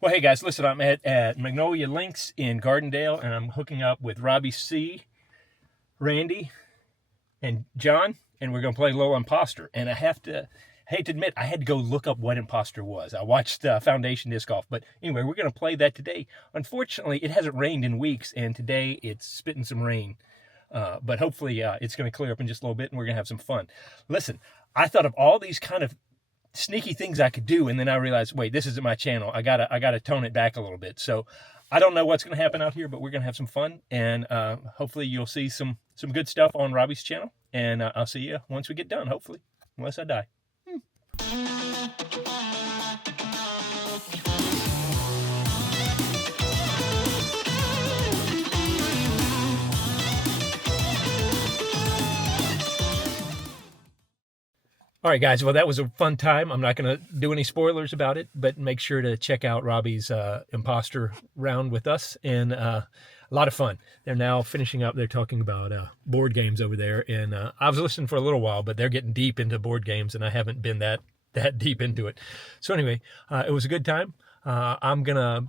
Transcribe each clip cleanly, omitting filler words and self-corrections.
Well, hey guys, listen, I'm at Magnolia Links in Gardendale, and I'm hooking up with Robbie C, Randy, and John, and we're going to play a little Impostor. And hate to admit, I had to go look up what Impostor was. I watched Foundation Disc Golf, but anyway, we're going to play that today. Unfortunately, it hasn't rained in weeks, and today it's spitting some rain. But hopefully it's going to clear up in just a little bit, and we're going to have some fun. Listen, I thought of all these kind of sneaky things I could do, and then I realized, wait, this isn't my channel. I gotta tone it back a little bit. So I don't know what's gonna happen out here, but we're gonna have some fun, and hopefully you'll see some good stuff on Robbie's channel. And I'll see you once we get done, hopefully, unless I die. All right, guys. Well, that was a fun time. I'm not going to do any spoilers about it, but make sure to check out Robbie's Impostor round with us. And a lot of fun. They're now finishing up. They're talking about board games over there. And I was listening for a little while, but they're getting deep into board games, and I haven't been that deep into it. So anyway, it was a good time. I'm going to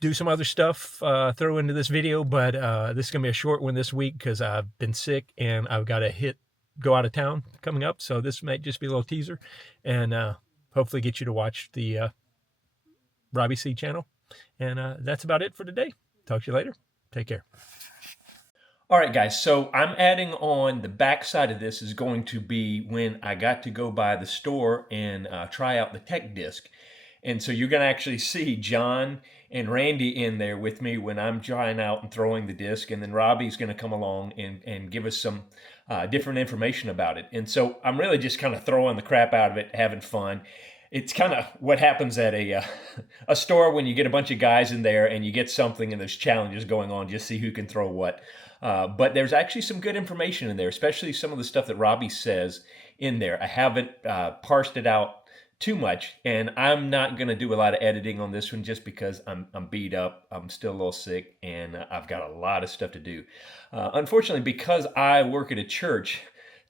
do some other stuff, throw into this video, but this is going to be a short one this week because I've been sick and I've got to go out of town coming up, so this might just be a little teaser, and hopefully get you to watch the Robbie C channel. And that's about it for today. Talk to you later. Take care. All right, guys, so I'm adding on the back side of this is going to be when I got to go by the store and try out the tech disc. And so you're going to actually see John and Randy in there with me when I'm trying out and throwing the disc. And then Robbie's going to come along and give us some different information about it. And so I'm really just kind of throwing the crap out of it, having fun. It's kind of what happens at a store when you get a bunch of guys in there and you get something and there's challenges going on, just see who can throw what. But there's actually some good information in there, especially some of the stuff that Robbie says in there. I haven't parsed it out too much, and I'm not going to do a lot of editing on this one just because I'm beat up. I'm still a little sick, and I've got a lot of stuff to do. Unfortunately, because I work at a church,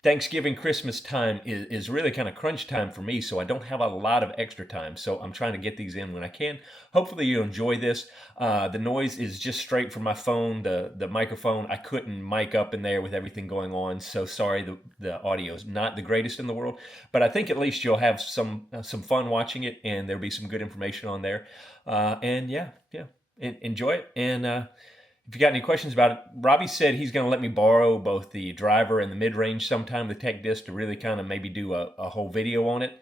Thanksgiving, Christmas time is really kind of crunch time for me, so I don't have a lot of extra time. So I'm trying to get these in when I can. Hopefully you enjoy this. The noise is just straight from my phone, the microphone. I couldn't mic up in there with everything going on, so sorry, the audio is not the greatest in the world. But I think at least you'll have some fun watching it, and there'll be some good information on there. And yeah, enjoy it. And if you got any questions about it, Robbie said he's going to let me borrow both the driver and the mid-range sometime, the tech disc, to really kind of maybe do a whole video on it.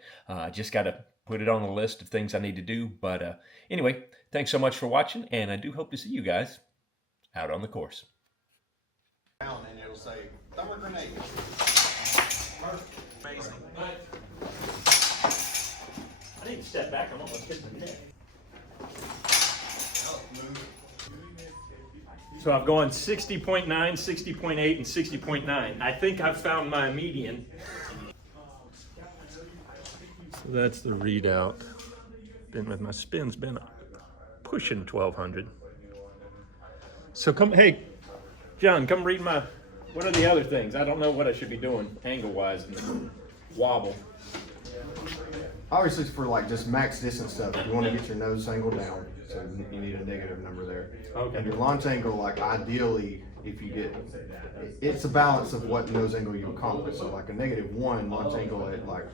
Just got to put it on the list of things I need to do. But anyway, thanks so much for watching, and I do hope to see you guys out on the course. And it'll say, throw a grenade. Amazing. I need to step back. I'm almost hitting the net. So I've gone 60.9, 60.8, and 60.9. I think I've found my median. So that's the readout. Been with my spin's been pushing 1200. So hey, John, come read what are the other things? I don't know what I should be doing angle-wise and wobble. Obviously, for like just max distance stuff, you want to get your nose angle down, so you need a negative number there. Okay. And your launch angle, like ideally, if you get, it's a balance of what nose angle you accomplish. So like a -1 launch angle at like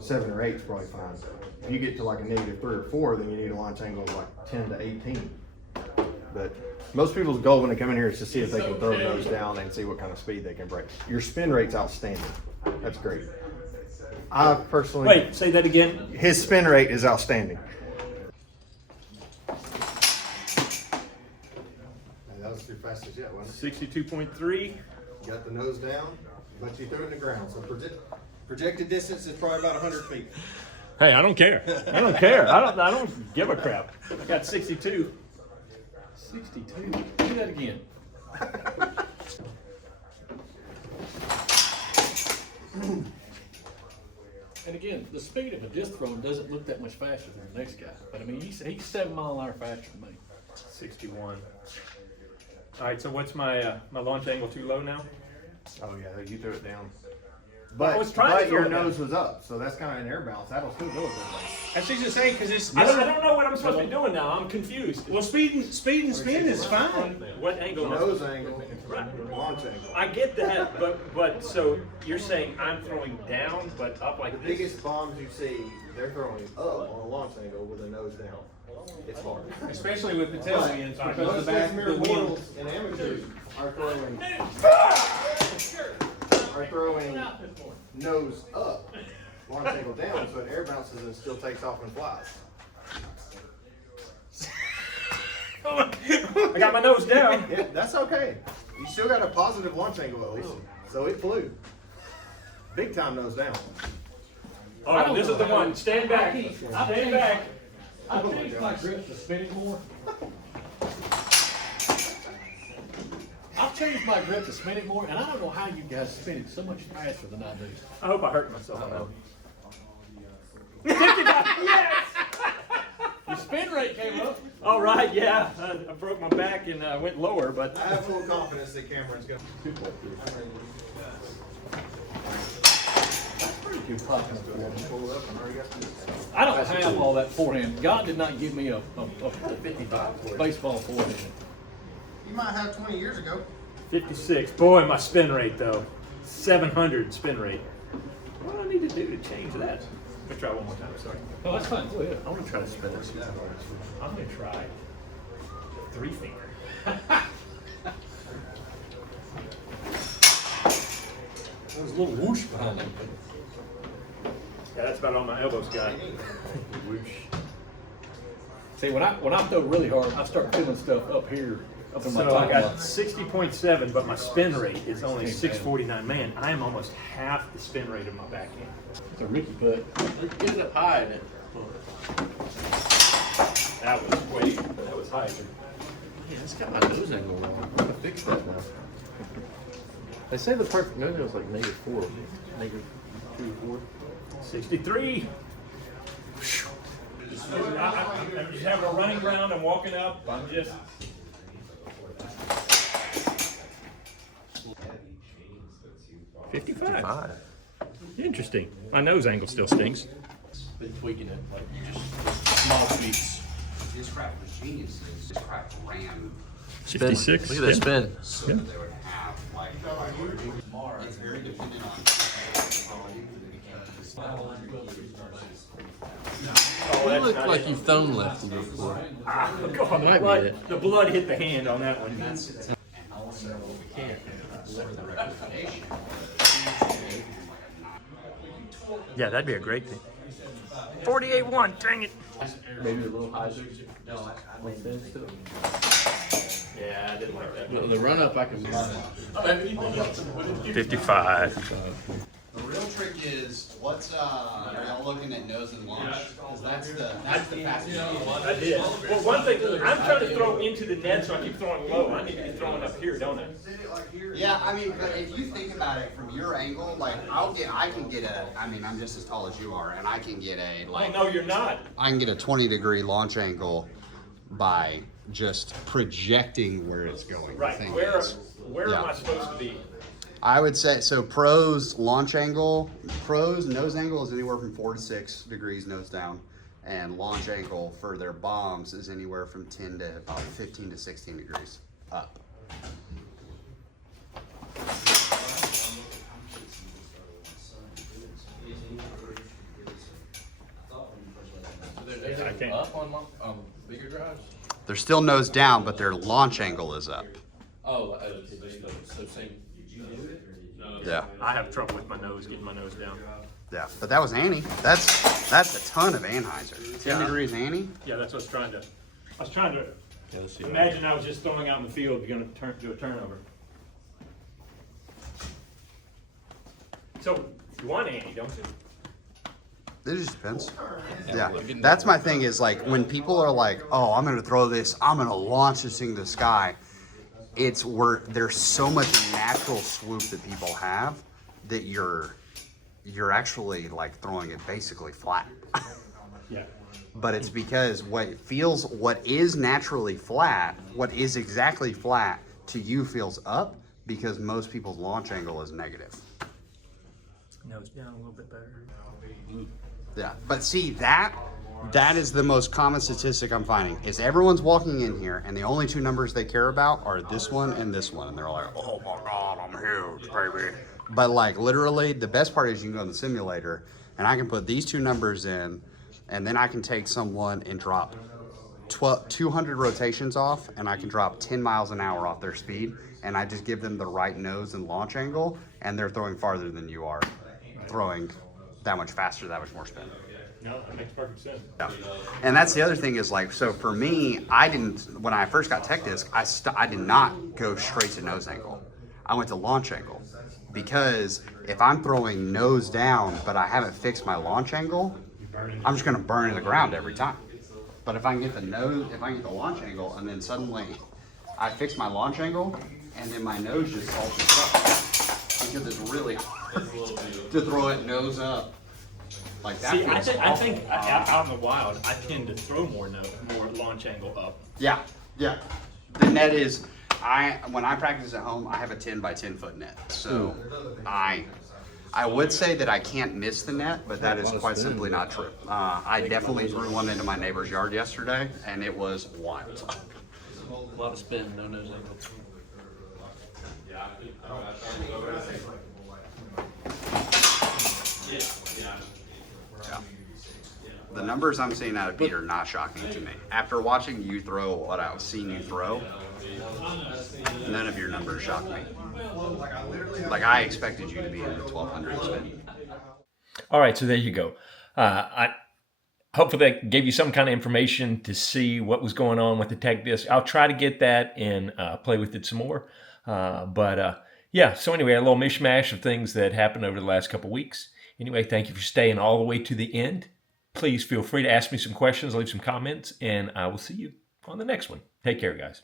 7 or 8 is probably fine. If you get to like a -3 or 4, then you need a launch angle of like 10 to 18. But most people's goal when they come in here is to see if they can throw nose down and see what kind of speed they can break. Your spin rate's outstanding. That's great. I personally... Wait, say that again. His spin rate is outstanding. That was your fastest yet, wasn't it? 62.3. Got the nose down, but you threw it in the ground. So projected distance is probably about 100 feet. Hey, I don't care. I don't care. I don't give a crap. I got 62. 62. Do that again. And again, the speed of a disc throw doesn't look that much faster than the next guy. But I mean, he's 7 miles an hour faster than me. 61. All right, so what's my launch angle too low now? Oh yeah, you threw it down. But, I was trying to but your throw it down. nose was up, so that's kind of an air balance. That'll still go a good way. That's what he's saying, because it's. I don't know what I'm supposed to be doing now. I'm confused. Well, speed and spin is fine. What angle? Nose angle, launch angle. I get that, but so you're saying I'm throwing down, but up like The this? biggest bombs you see, they're throwing up on a launch angle with a nose down. It's hard. Especially with the tailwinds, because Most the back, mirror the wheel. mortals and amateurs are throwing nose up, launch angle down, so it air bounces and still takes off and flies. I got my nose down. Yeah, that's okay. You still got a positive launch angle at least, so it flew. Big time nose down. All right, this is the one. Stand back. Stand back. I changed my grip to spinning more. I've changed my grip to spinning more, and I don't know how you guys spin it so much faster than I do. I hope I hurt myself. Your spin rate came up. All right, yeah. I broke my back and went lower, but I have full confidence that Cameron's going to. Pretty good pocket up there. I don't have all that forehand. God did not give me a 55 baseball forehand. You might have 20 years ago. 56. Boy, my spin rate though. 700 spin rate. What do I need to do to change that? Let me try one more time. Sorry. Oh, that's fine. Go ahead. I want to try to spin this. I'm going to try the 3-finger. There's a little whoosh behind it. Yeah, that's about all my elbows got. Whoosh. See, when I throw really hard, I start feeling stuff up here, up in my So I top got line. 60.7, but my spin rate is only 649. Man, I am almost half the spin rate of my backhand. It's a Ricky putt. Get it up high in it. That was high. Yeah, it's got my nose angle wrong. I'm gonna fix that now. They say the perfect nose angle is like -4, -3 or 4. 63. I'm just having a running ground. I'm walking up. I'm just. $55. Interesting. My nose angle still stinks. Been tweaking it, like just small tweaks. This crap was genius. This crap ran. 56. Look at that spin. So they would have like it's very dependent on. You look like you've thrown lefty before. God, Might be it. the blood hit the hand on that one. And also we can't lower the recommendation. Yeah, that'd be a great thing. 48-1. Dang it. Maybe a little higher. Like this too. Yeah, I didn't like that. The run up I can. 55. The real trick is what's are y'all looking at nose and launch? Because that's the fastest. I did. Well, one thing, I'm trying to throw into the net, so I keep throwing low. I need to be throwing up here, don't I? Yeah, I mean, but if you think about it from your angle, like I can get a. I mean, I'm just as tall as you are, and I can get a Oh, like. no, you're not. I can get a 20-degree launch angle by just projecting where it's going. the Right. thing Where is. am Yeah. I supposed to be? I would say so. Pros launch angle, pros nose angle is anywhere from 4 to 6 degrees nose down, and launch angle for their bombs is anywhere from 10 to about 15 to 16 degrees up. I can't. Up on bigger drives? They're still nose down, but their launch angle is up. Oh, okay, so same. Yeah, I have trouble with my nose, getting my nose down. yeah. But that was Annie. That's a ton of Anheuser. 10 degrees Annie. Yeah, that's what I was trying to Yeah, let's see. imagine I was just throwing out in the field, going to do a turnover. So, you want Andy, don't you? It just depends. Yeah, that's my thing is like when people are like, oh, I'm gonna throw this, I'm gonna launch this thing to the sky. It's where there's so much natural swoop that people have that you're actually like throwing it basically flat. Yeah. But it's because what is naturally flat, what is exactly flat to you feels up because most people's launch angle is negative. nose down a little bit better. Yeah, but see that is the most common statistic I'm finding is everyone's walking in here and the only two numbers they care about are this one and this one, and they're like, oh my god, I'm huge, baby. But like literally, the best part is you can go in the simulator and I can put these two numbers in, and then I can take someone and drop 200 rotations off, and I can drop 10 miles an hour off their speed, and I just give them the right nose and launch angle, and they're throwing farther than you are, throwing that much faster, that much more spin. No, that makes perfect sense. Yeah. And that's the other thing is like, so for me, when I first got Tech Disc, I did not go straight to nose angle. I went to launch angle, because if I'm throwing nose down, but I haven't fixed my launch angle, I'm just going to burn in the ground every time. But if I can get the launch angle, and then suddenly I fix my launch angle, and then my nose just falls up, because it's really hard to throw it nose up. Like that. See, feels I awful. think out in the wild, I tend to throw more launch angle up. Yeah, yeah. The net is, when I practice at home, I have a 10 by 10 foot net. So I would say that I can't miss the net, but that is quite simply not true. I definitely threw one into my neighbor's yard yesterday, and it was wild. A lot of spin, no nose angle. Yeah. The numbers I'm seeing out of Pete are not shocking to me. After watching you throw what I've seen you throw, none of your numbers shock me. Like, I expected you to be in the 1200 spin. All right, so there you go. I hopefully that gave you some kind of information to see what was going on with the Tech Disc. I'll try to get that and play with it some more. Yeah, so anyway, a little mishmash of things that happened over the last couple weeks. Anyway, thank you for staying all the way to the end. Please feel free to ask me some questions, leave some comments, and I will see you on the next one. Take care, guys.